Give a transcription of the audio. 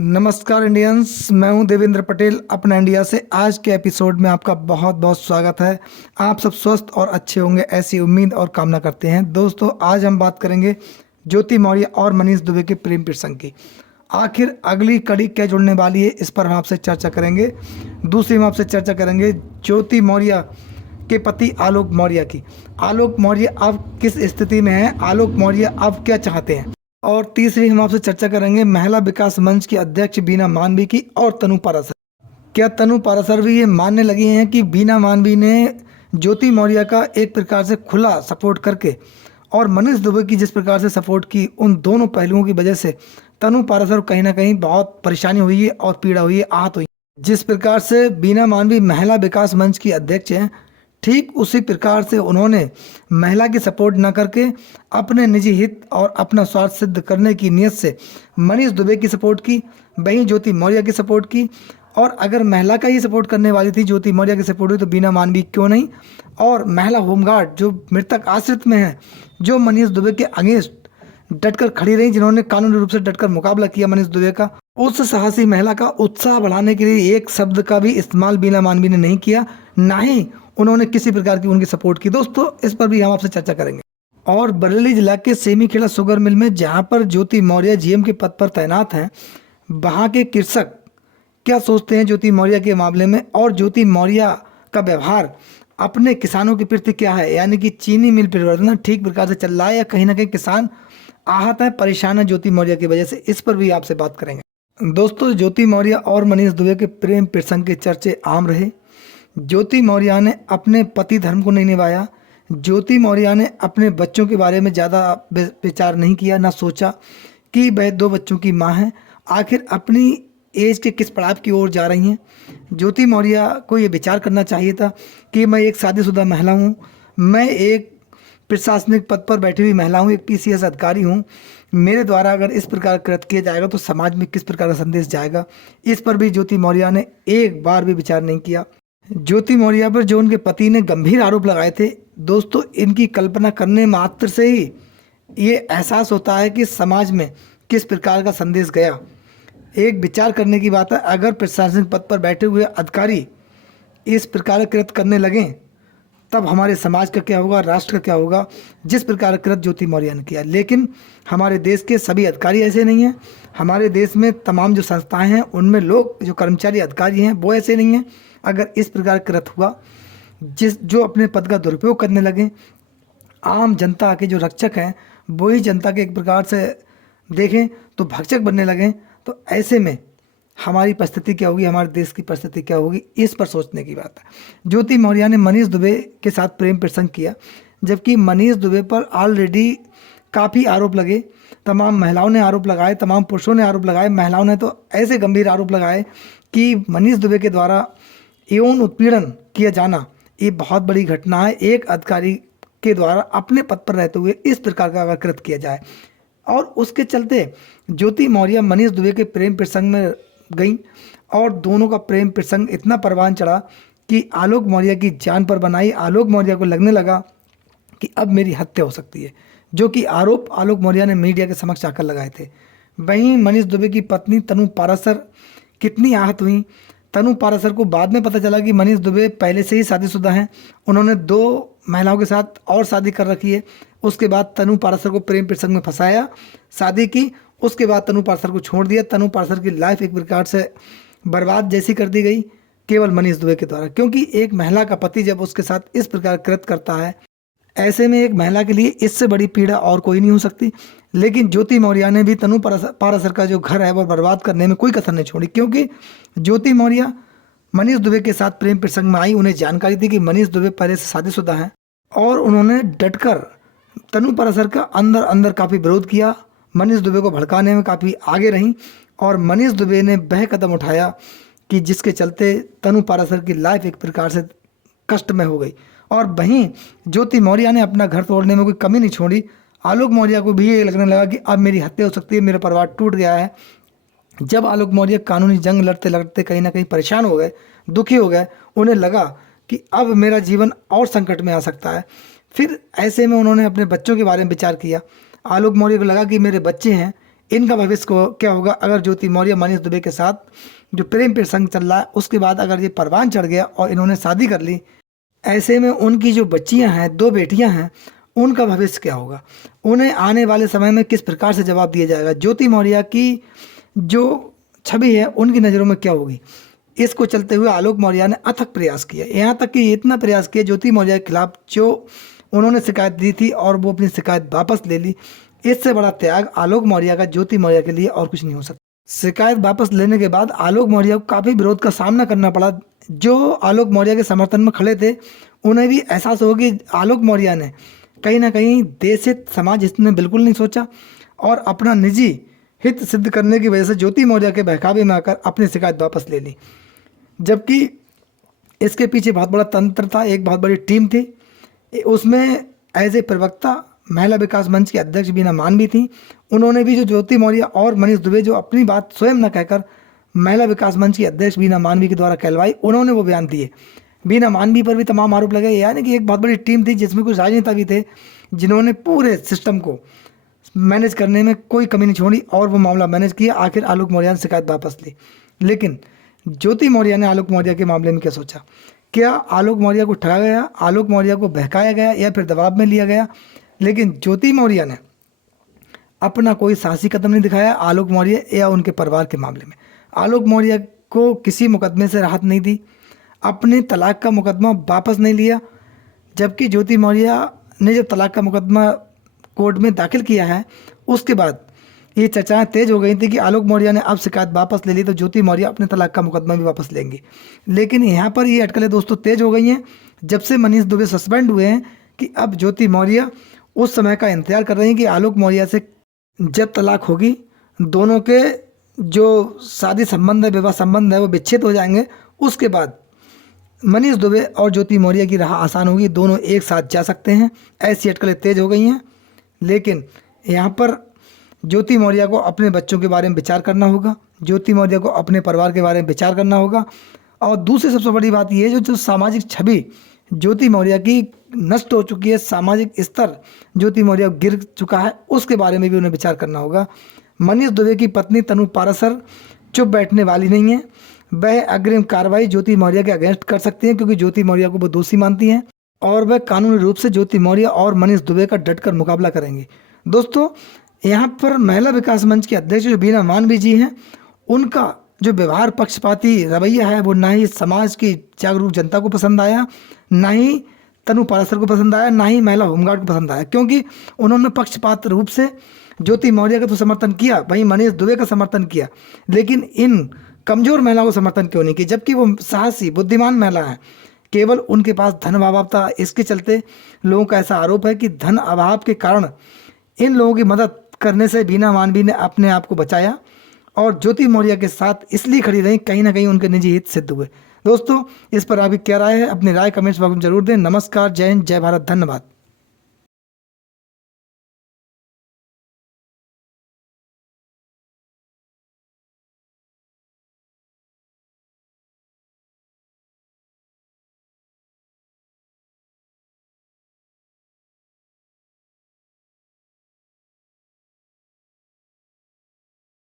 नमस्कार इंडियंस, मैं हूं देवेंद्र पटेल अपना इंडिया से। आज के एपिसोड में आपका बहुत बहुत स्वागत है। आप सब स्वस्थ और अच्छे होंगे ऐसी उम्मीद और कामना करते हैं। दोस्तों, आज हम बात करेंगे ज्योति मौर्य और मनीष दुबे के प्रेम प्रसंग की। आखिर अगली कड़ी क्या जुड़ने वाली है, इस पर हम आपसे चर्चा करेंगे। दूसरी हम आपसे चर्चा करेंगे ज्योति मौर्य के पति आलोक मौर्य की। आलोक मौर्य अब किस स्थिति में है, आलोक मौर्य अब क्या चाहते हैं। और तीसरी हम आपसे चर्चा करेंगे महिला विकास मंच की अध्यक्ष बीना मानवी की और तनु पारासर। क्या तनु पारासर भी ये मानने लगी हैं कि बीना मानवी ने ज्योति मौर्य का एक प्रकार से खुला सपोर्ट करके और मनीष दुबे की जिस प्रकार से सपोर्ट की, उन दोनों पहलुओं की वजह से तनु पारासर को कहीं ना कहीं बहुत परेशानी हुई है और पीड़ा हुई है, आहत हुई है। जिस प्रकार से बीना मानवी महिला विकास मंच की अध्यक्ष हैं, ठीक उसी प्रकार से उन्होंने महिला की सपोर्ट न करके अपने निजी हित और अपना स्वार्थ सिद्ध करने की नीयत से मनीष दुबे की सपोर्ट की, वहीं ज्योति मौर्य की सपोर्ट की। और अगर महिला का ही सपोर्ट करने वाली थी, ज्योति मौर्य की सपोर्ट हुई, तो बीना मानवी क्यों नहीं। और महिला होमगार्ड जो मृतक आश्रित में है, जो मनीष दुबे के अगेंस्ट डटकर खड़ी रही, जिन्होंने कानूनी रूप से डटकर मुकाबला किया मनीष दुबे का, उस साहसी महिला का उत्साह बढ़ाने के लिए एक शब्द का भी इस्तेमाल बीना मानवी ने नहीं किया, ना ही उन्होंने किसी प्रकार की उनकी सपोर्ट की। दोस्तों, इस पर भी हम आपसे चर्चा करेंगे। और बरेली जिला के सेमीखेड़ा शुगर मिल में जहां पर ज्योति मौर्य जीएम के पद पर तैनात हैं, वहां के कृषक क्या सोचते हैं ज्योति मौर्य के मामले में, और ज्योति मौर्य का व्यवहार अपने किसानों के प्रति क्या है। यानी कि चीनी मिल परिवर्तन ठीक प्रकार से चल रहा है या कहीं ना कहीं किसान आहत है, परेशान है ज्योति मौर्य की वजह से, इस पर भी आपसे बात करेंगे। दोस्तों, ज्योति मौर्य और मनीष दुबे के प्रेम प्रसंग के चर्चे आम रहे। ज्योति मौर्य ने अपने पति धर्म को नहीं निभाया। ज्योति मौर्य ने अपने बच्चों के बारे में ज़्यादा विचार नहीं किया, ना सोचा कि वह 2 बच्चों की माँ है, आखिर अपनी एज के किस पड़ाव की ओर जा रही हैं। ज्योति मौर्य को ये विचार करना चाहिए था कि मैं एक शादीशुदा महिला हूँ, मैं एक प्रशासनिक पद पर बैठी हुई महिला हूँ, एक पीसीएस अधिकारी हूँ, मेरे द्वारा अगर इस प्रकार कृत किया जाएगा तो समाज में किस प्रकार का संदेश जाएगा। इस पर भी ज्योति मौर्य ने एक बार भी विचार नहीं किया। ज्योति मौर्य पर जो उनके पति ने गंभीर आरोप लगाए थे, दोस्तों, इनकी कल्पना करने मात्र से ही ये एहसास होता है कि समाज में किस प्रकार का संदेश गया। एक विचार करने की बात है, अगर प्रशासनिक पद पर बैठे हुए अधिकारी इस प्रकार कृत करने लगें, तब हमारे समाज का क्या होगा, राष्ट्र का क्या होगा, जिस प्रकार कृत ज्योति मौर्य ने किया। लेकिन हमारे देश के सभी अधिकारी ऐसे नहीं हैं। हमारे देश में तमाम जो संस्थाएं हैं, उनमें लोग जो कर्मचारी अधिकारी हैं, वो ऐसे नहीं हैं। अगर इस प्रकार कृत हुआ, जो अपने पद का दुरुपयोग करने लगे, आम जनता के जो रक्षक हैं वही जनता के एक प्रकार से देखें तो भक्षक बनने लगे, तो ऐसे में हमारी परिस्थिति क्या होगी, हमारे देश की परिस्थिति क्या होगी, इस पर सोचने की बात है। ज्योति मौर्य ने मनीष दुबे के साथ प्रेम प्रसंग किया, जबकि मनीष दुबे पर ऑलरेडी काफ़ी आरोप लगे। तमाम महिलाओं ने आरोप लगाए, तमाम पुरुषों ने आरोप लगाए। महिलाओं ने तो ऐसे गंभीर आरोप लगाए कि मनीष दुबे के द्वारा यौन उत्पीड़न किया जाना ये बहुत बड़ी घटना है। एक अधिकारी के द्वारा अपने पद पर रहते हुए इस प्रकार का अगर कृत किया जाए, और उसके चलते ज्योति मौर्य मनीष दुबे के प्रेम प्रसंग में गई, और दोनों का प्रेम प्रसंग इतना परवान चढ़ा कि आलोक मौर्य की जान पर बनाई। आलोक मौर्य को लगने लगा कि अब मेरी हत्या हो सकती है, जो कि आरोप आलोक मौर्य ने मीडिया के समक्ष आकर लगाए थे। वहीं मनीष दुबे की पत्नी तनु पारासर कितनी आहत हुई। तनु पारासर को बाद में पता चला कि मनीष दुबे पहले से ही शादीशुदा हैं, उन्होंने 2 महिलाओं के साथ और शादी कर रखी है। उसके बाद तनु पारासर को प्रेम प्रसंग में फंसाया, शादी की, उसके बाद तनु पारासर को छोड़ दिया। तनु पारासर की लाइफ एक प्रकार से बर्बाद जैसी कर दी गई केवल मनीष दुबे के द्वारा, क्योंकि एक महिला का पति जब उसके साथ इस प्रकार कृत करता है, ऐसे में एक महिला के लिए इससे बड़ी पीड़ा और कोई नहीं हो सकती। लेकिन ज्योति मौर्य ने भी तनु पारासर का जो घर है वो बर्बाद करने में कोई कसर नहीं छोड़ी, क्योंकि ज्योति मौर्य मनीष दुबे के साथ प्रेम प्रसंग में आई। उन्हें जानकारी थी कि मनीष दुबे पहले से शादीशुदा हैं, और उन्होंने डटकर तनु पारासर का अंदर अंदर काफ़ी विरोध किया, मनीष दुबे को भड़काने में काफ़ी आगे रहीं, और मनीष दुबे ने वह कदम उठाया कि जिसके चलते तनु पारासर की लाइफ एक प्रकार से कष्ट में हो गई। और वहीं ज्योति मौर्य ने अपना घर तोड़ने में कोई कमी नहीं छोड़ी। आलोक मौर्य को भी ये लगने लगा कि अब मेरी हत्या हो सकती है, मेरा परिवार टूट गया है। जब आलोक मौर्य कानूनी जंग लड़ते लड़ते कहीं ना कहीं परेशान हो गए, दुखी हो गए, उन्हें लगा कि अब मेरा जीवन और संकट में आ सकता है। फिर ऐसे में उन्होंने अपने बच्चों के बारे में विचार किया। आलोक मौर्य को लगा कि मेरे बच्चे हैं, इनका भविष्य को क्या होगा अगर ज्योति मौर्य मनीष दुबे के साथ जो प्रेम प्रसंग चल रहा है उसके बाद अगर ये परवान चढ़ गया और इन्होंने शादी कर ली, ऐसे में उनकी जो बच्चियां हैं, 2 बेटियां हैं, उनका भविष्य क्या होगा, उन्हें आने वाले समय में किस प्रकार से जवाब दिया जाएगा, ज्योति मौर्य की जो छवि है उनकी नज़रों में क्या होगी। इसको चलते हुए आलोक मौर्य ने अथक प्रयास किया, यहाँ तक कि इतना प्रयास किया ज्योति मौर्य के खिलाफ जो उन्होंने शिकायत दी थी और वो अपनी शिकायत वापस ले ली। इससे बड़ा त्याग आलोक मौर्य का ज्योति मौर्य के लिए और कुछ नहीं हो सकता। शिकायत वापस लेने के बाद आलोक मौर्य को काफ़ी विरोध का सामना करना पड़ा। जो आलोक मौर्य के समर्थन में खड़े थे उन्हें भी एहसास हो कि आलोक मौर्य ने कहीं ना कहीं देश हित समाज हित में बिल्कुल नहीं सोचा और अपना निजी हित सिद्ध करने की वजह से ज्योति मौर्य के बहकावे में आकर अपनी शिकायत वापस ले ली। जबकि इसके पीछे बहुत बड़ा तंत्र था, एक बहुत बड़ी टीम थी। उसमें एज ए प्रवक्ता महिला विकास मंच के अध्यक्ष बीना मानवी थी। उन्होंने भी जो ज्योति मौर्य और मनीष दुबे जो अपनी बात स्वयं न कहकर महिला विकास मंच की अध्यक्ष बीना मानवी के द्वारा कहलवाई, उन्होंने वो बयान दिए। बीना मानवी पर भी तमाम आरोप लगे, यानी कि एक बहुत बड़ी टीम थी जिसमें कुछ राजनेता भी थे जिन्होंने पूरे सिस्टम को मैनेज करने में कोई कमी नहीं छोड़ी और वो मामला मैनेज किया। आखिर आलोक मौर्य ने शिकायत वापस ली। लेकिन ज्योति मौर्य ने आलोक मौर्य के मामले में क्या सोचा? क्या आलोक मौर्य को ठगा गया, आलोक मौर्य को बहकाया गया या फिर दबाव में लिया गया? लेकिन ज्योति मौर्य ने अपना कोई साहसी कदम नहीं दिखाया आलोक मौर्य या उनके परिवार के मामले में। आलोक मौर्य को किसी मुकदमे से राहत नहीं दी, अपने तलाक का मुकदमा वापस नहीं लिया। जबकि ज्योति मौर्य ने जब तलाक का मुकदमा कोर्ट में दाखिल किया है उसके बाद ये चर्चाएं तेज हो गई थी कि आलोक मौर्य ने अब शिकायत वापस ले ली तो ज्योति मौर्य अपने तलाक का मुकदमा भी वापस लेंगे। लेकिन यहाँ पर ये अटकलें दोस्तों तेज हो गई हैं जब से मनीष दुबे सस्पेंड हुए हैं कि अब ज्योति मौर्य उस समय का इंतजार कर रही हैं कि आलोक मौर्य से जब तलाक होगी, दोनों के जो शादी संबंध है, विवाह संबंध है, वो विच्छेद हो जाएंगे। उसके बाद मनीष दुबे और ज्योति मौर्य की राह आसान होगी, दोनों एक साथ जा सकते हैं। ऐसी अटकलें तेज हो गई हैं। लेकिन यहाँ पर ज्योति मौर्य को अपने बच्चों के बारे में विचार करना होगा, ज्योति मौर्य को अपने परिवार के बारे में विचार करना होगा। और दूसरी सबसे बड़ी बात यह है जो सामाजिक छवि ज्योति मौर्य की नष्ट हो चुकी है, सामाजिक स्तर ज्योति मौर्य गिर चुका है, उसके बारे में भी उन्हें विचार करना होगा। मनीष दुबे की पत्नी तनु पाराशर चुप बैठने वाली नहीं है, वह अग्रिम कार्रवाई ज्योति मौर्य के अगेंस्ट कर सकती हैं क्योंकि ज्योति मौर्य को वो दोषी मानती हैं और वह कानूनी रूप से ज्योति मौर्य और मनीष दुबे का डटकर मुकाबला करेंगी। दोस्तों, यहाँ पर महिला विकास मंच के अध्यक्ष जो बीना मानवी जी हैं, उनका जो व्यवहार पक्षपाती रवैया है वो ना ही समाज की जागरूक जनता को पसंद आया, ना ही तनु पाराशर को पसंद आया, ना ही महिला होमगार्ड को पसंद आया, क्योंकि उन्होंने पक्षपात रूप से ज्योति मौर्य का तो समर्थन किया, वहीं मनीष दुबे का समर्थन किया, लेकिन इन कमजोर महिला को समर्थन क्यों नहीं किया? जबकि वो साहसी बुद्धिमान महिला है, केवल उनके पास धन अभाव था। इसके चलते लोगों का ऐसा आरोप है कि धन अभाव के कारण इन लोगों की मदद करने से बीना मानवी ने अपने आप को बचाया और ज्योति मौर्य के साथ इसलिए खड़ी रही, कहीं ना कहीं उनके निजी हित सिद्ध हुए। दोस्तों, इस पर आपकी क्या राय है? अपनी राय कमेंट्स बॉक्स में जरूर दें। नमस्कार, जय हिंद, जय भारत, धन्यवाद।